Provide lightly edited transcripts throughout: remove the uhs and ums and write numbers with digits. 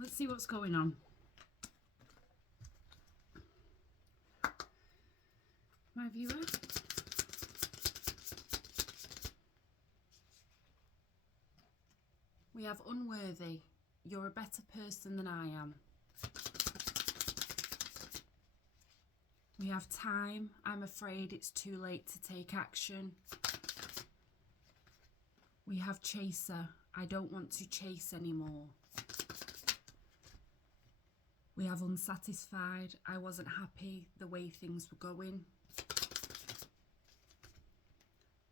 Let's see what's going on. My viewer. We have unworthy. You're a better person than I am. We have time. I'm afraid it's too late to take action. We have chaser. I don't want to chase anymore. We have unsatisfied. I wasn't happy the way things were going.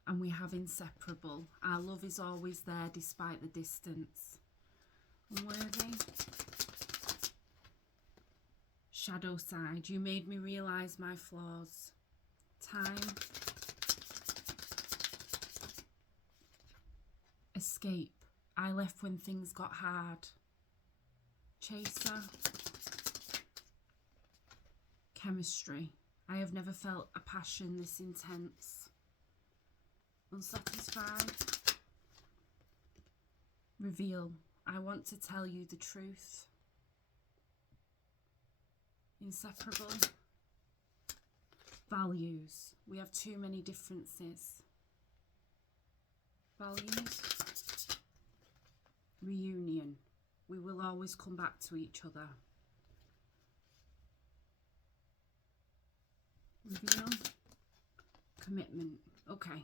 And we have inseparable. Our love is always there despite the distance. Unworthy. Shadow side. You made me realise my flaws. Time. Escape. I left when things got hard. Chaser. Chemistry. I have never felt a passion this intense. Unsatisfied. Reveal. I want to tell you the truth. Inseparable. Values. We have too many differences. Values. Reunion. We will always come back to each other. Reveal. Commitment. Okay.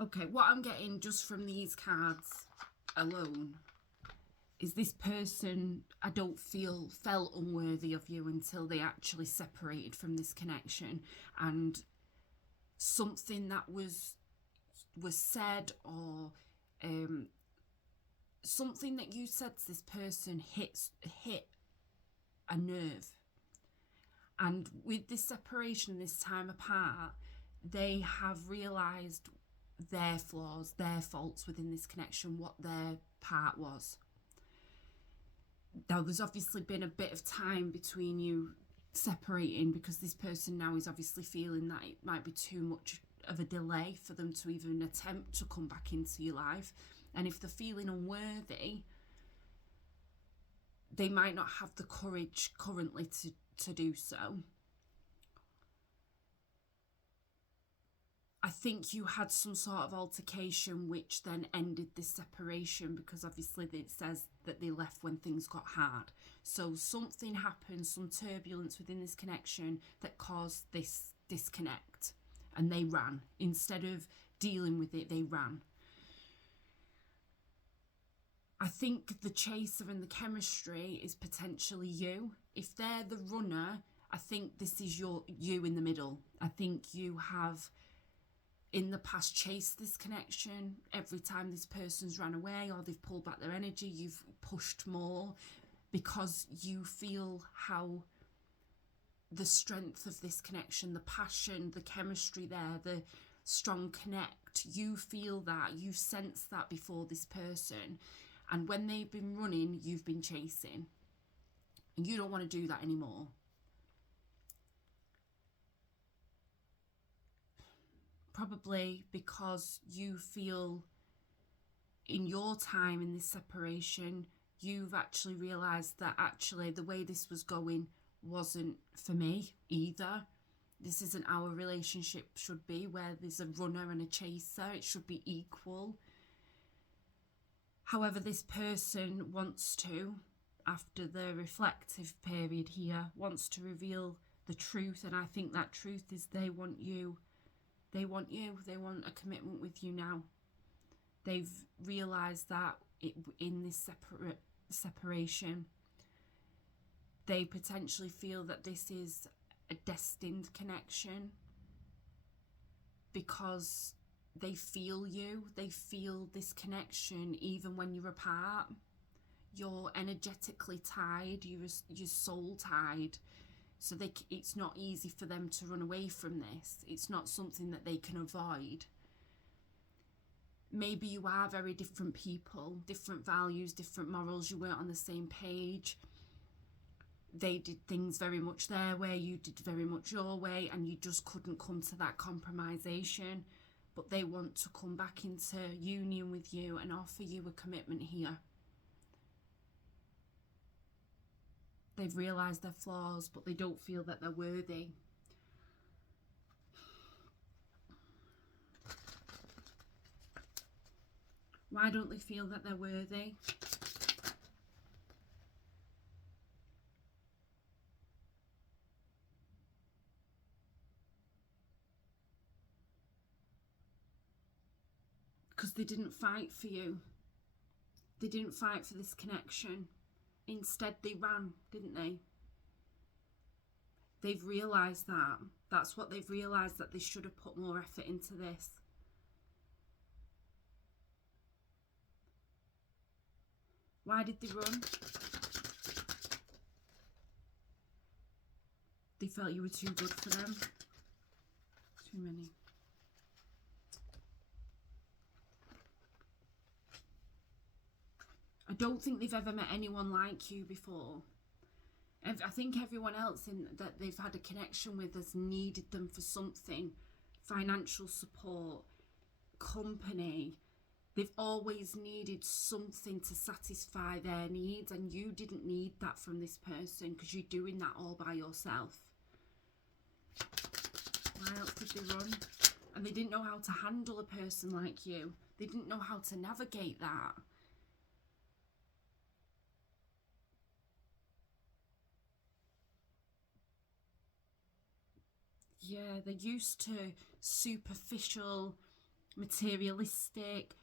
Okay, what I'm getting just from these cards alone is this person, I don't felt unworthy of you until they actually separated from this connection, and something that was said, or something that you said to this person hit a nerve. And with this separation, this time apart, they have realised their flaws, their faults within this connection, what their part was. Now, there's obviously been a bit of time between you separating, because this person now is obviously feeling that it might be too much of a delay for them to even attempt to come back into your life. And if they're feeling unworthy, they might not have the courage currently to do so. I think you had some sort of altercation which then ended this separation, because obviously it says that they left when things got hard. So something happened, some turbulence within this connection that caused this disconnect, and they ran. Instead of dealing with it, they ran. I think the chaser and the chemistry is potentially you. If they're the runner, I think this is you in the middle. I think you have in the past chased this connection. Every time this person's ran away or they've pulled back their energy, you've pushed more, because you feel how the strength of this connection, the passion, the chemistry there, the strong connect, you feel that, you sense that before this person. And when they've been running, you've been chasing. And you don't want to do that anymore. Probably because you feel in your time in this separation, you've actually realised that actually the way this was going wasn't for me either. This isn't how a relationship should be, where there's a runner and a chaser. It should be equal. However, this person wants to, after the reflective period here, wants to reveal the truth. And I think that truth is they want you. They want a commitment with you now. They've realised that in this separation, they potentially feel that this is a destined connection, because they feel you. They feel this connection even when you're apart. You're energetically tied. You're soul tied. So it's not easy for them to run away from this. It's not something that they can avoid. Maybe you are very different people, different values, different morals. You weren't on the same page. They did things very much their way, you did very much your way, and you just couldn't come to that compromisation. But they want to come back into union with you and offer you a commitment here. They've realised their flaws, but they don't feel that they're worthy. Why don't they feel that they're worthy? Because they didn't fight for you. They didn't fight for this connection. Instead, they ran, didn't they? They've realised that. That's what they've realised, that they should have put more effort into this. Why did they run? They felt you were too good for them. Too many. I don't think they've ever met anyone like you before. I think everyone else that they've had a connection with has needed them for something. Financial support, company. They've always needed something to satisfy their needs, and you didn't need that from this person because you're doing that all by yourself. Why else did they run? And they didn't know how to handle a person like you. They didn't know how to navigate that. Yeah, they're used to superficial, materialistic,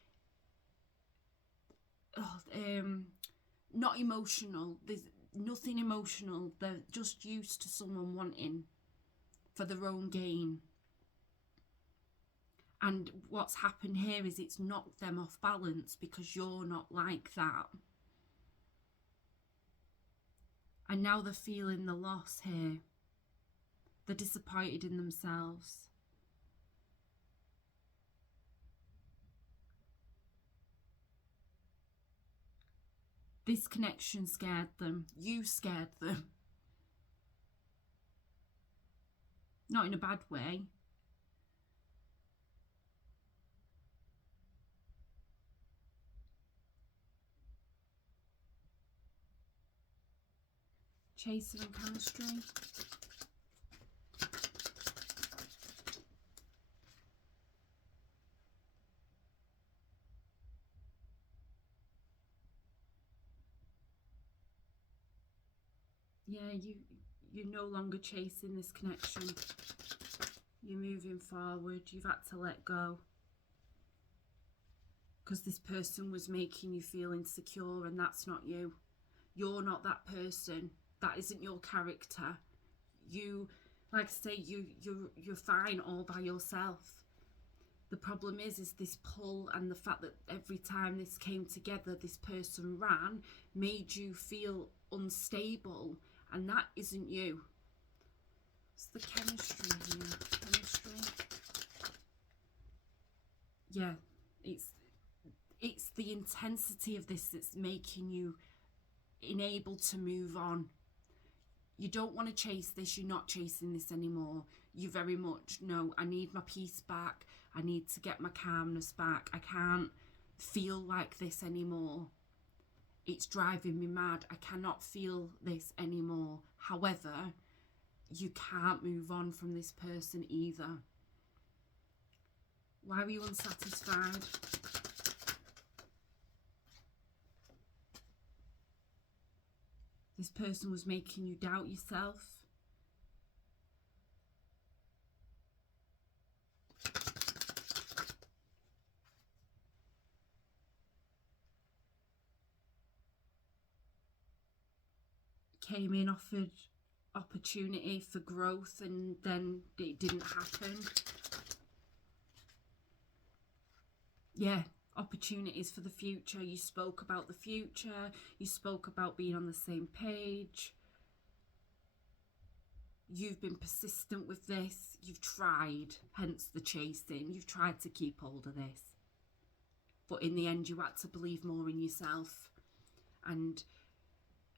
not emotional. There's nothing emotional. They're just used to someone wanting for their own gain. And what's happened here is it's knocked them off balance because you're not like that. And now they're feeling the loss here. They're disappointed in themselves. This connection scared them. You scared them. Not in a bad way. Chaser and chemistry. Yeah, you're no longer chasing this connection. You're moving forward. You've had to let go. Because this person was making you feel insecure, and that's not you. You're not that person. That isn't your character. You, like I say, you're fine all by yourself. The problem is this pull, and the fact that every time this came together, this person ran, made you feel unstable, and that isn't you. It's the chemistry here. Chemistry. Yeah, it's the intensity of this that's making you unable to move on. You don't want to chase this. You're not chasing this anymore. You very much know, I need my peace back. I need to get my calmness back. I can't feel like this anymore. It's driving me mad. I cannot feel this anymore. However, you can't move on from this person either. Why were you unsatisfied? This person was making you doubt yourself. Came in, offered opportunity for growth, and then it didn't happen. Yeah, opportunities for the future. You spoke about the future. You spoke about being on the same page. You've been persistent with this. You've tried, hence the chasing. You've tried to keep hold of this. But in the end, you had to believe more in yourself. And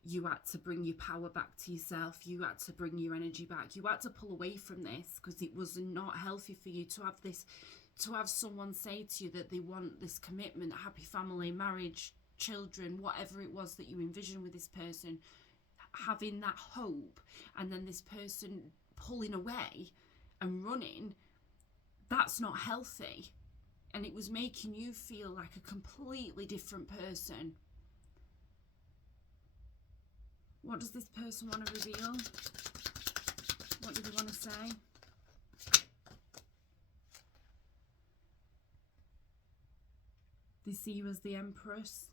you had to bring your power back to yourself. You had to bring your energy back. You had to pull away from this because it was not healthy for you to have this, to have someone say to you that they want this commitment, happy family, marriage, children, whatever it was that you envisioned with this person. having that hope and then this person pulling away and running, that's not healthy. And it was making you feel like a completely different person. What does this person want to reveal? What do they want to say? They see you as the Empress.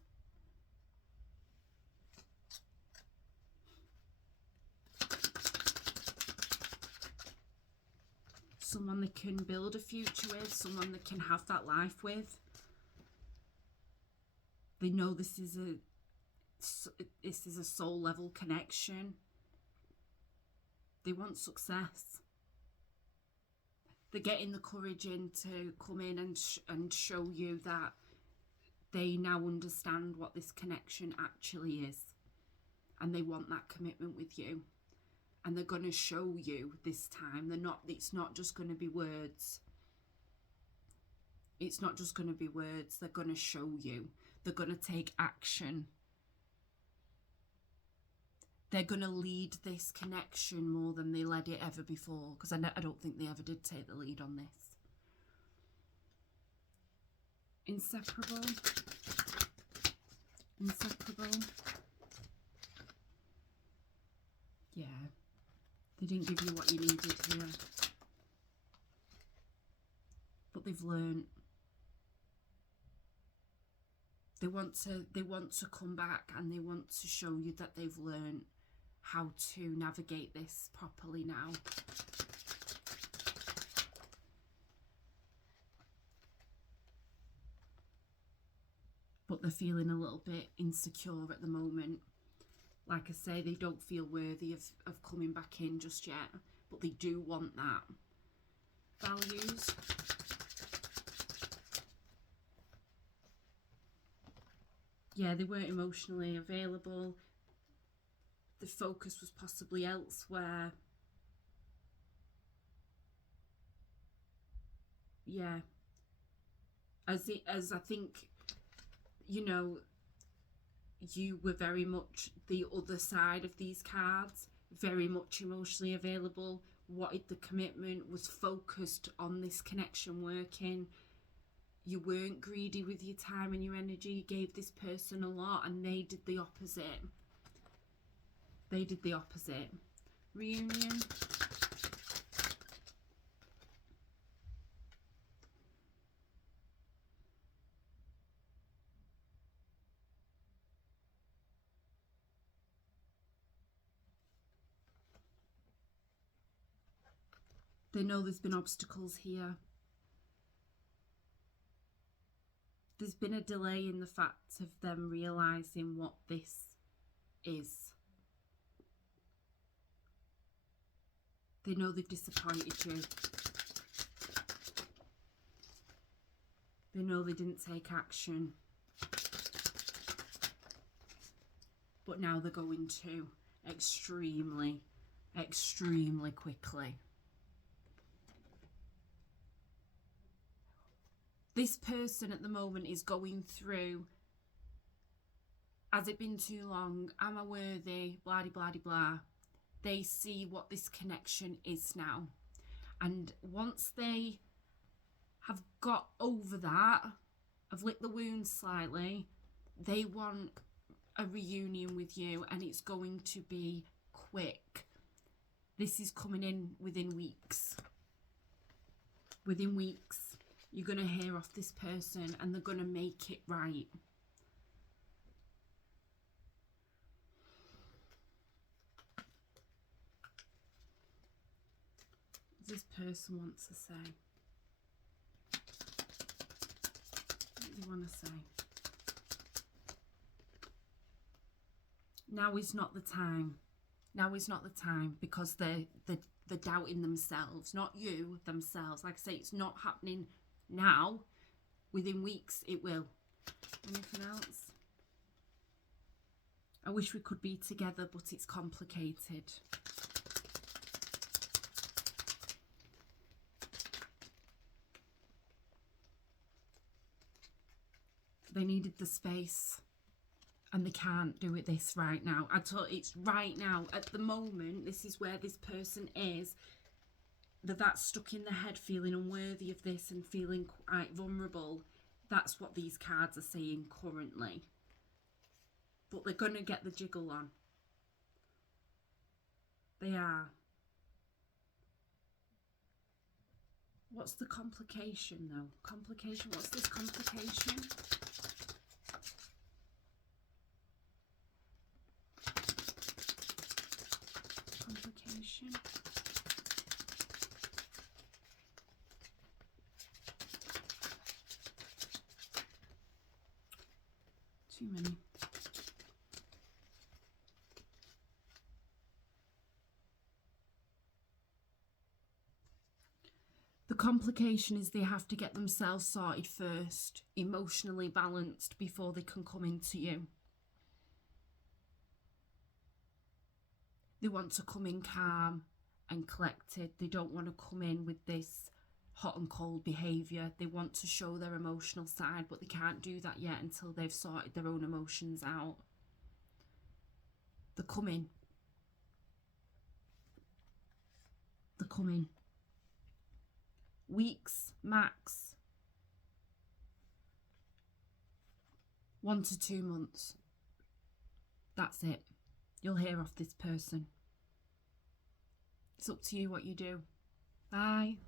Someone they can build a future with, someone they can have that life with. They know this is a soul level connection. They want success. They're getting the courage in to come in and show you that they now understand what this connection actually is, and they want that commitment with you. And they're going to show you this time. It's not just going to be words. It's not just going to be words. They're going to show you. They're going to take action. They're going to lead this connection more than they led it ever before. Because I don't think they ever did take the lead on this. Inseparable. Inseparable. Yeah. They didn't give you what you needed here. But they've learned. They want to come back, and they want to show you that they've learned how to navigate this properly now. But they're feeling a little bit insecure at the moment. Like I say, they don't feel worthy of coming back in just yet, but they do want that. Values. Yeah, they weren't emotionally available. The focus was possibly elsewhere. Yeah. As I think, you know, you were very much the other side of these cards, very much emotionally available, wanted the commitment, was focused on this connection working. You weren't greedy with your time and your energy. You gave this person a lot, and they did the opposite. They did the opposite. Reunion. They know there's been obstacles here. There's been a delay in the fact of them realising what this is. They know they've disappointed you. They know they didn't take action. But now they're going to extremely, extremely quickly. This person at the moment is going through, has it been too long? Am I worthy? Blah, blah, blah, blah. They see what this connection is now. And once they have got over that, have licked the wound slightly, they want a reunion with you, and it's going to be quick. This is coming in within weeks. Within weeks. You're going to hear off this person, and they're going to make it right. What does this person want to say? What do you want to say? Now is not the time. Now is not the time, because they're doubting themselves, not you, themselves. Like I say, it's not happening now. Within weeks it will. Anything else? I wish we could be together, but it's complicated. They needed the space, and they can't do it this right now. It's right now, at the moment, this is where this person is. That's stuck in their head, feeling unworthy of this and feeling quite vulnerable. That's what these cards are saying currently. But they're going to get the jiggle on. They are. What's the complication though? Complication, what's this complication? Complication. Too many. The complication is they have to get themselves sorted first, emotionally balanced, before they can come into you. They want to come in calm and collected. They don't want to come in with this hot and cold behaviour. They want to show their emotional side, but they can't do that yet until they've sorted their own emotions out. They're coming. They're coming. Weeks max. 1 to 2 months. That's it. You'll hear off this person. It's up to you what you do. Bye.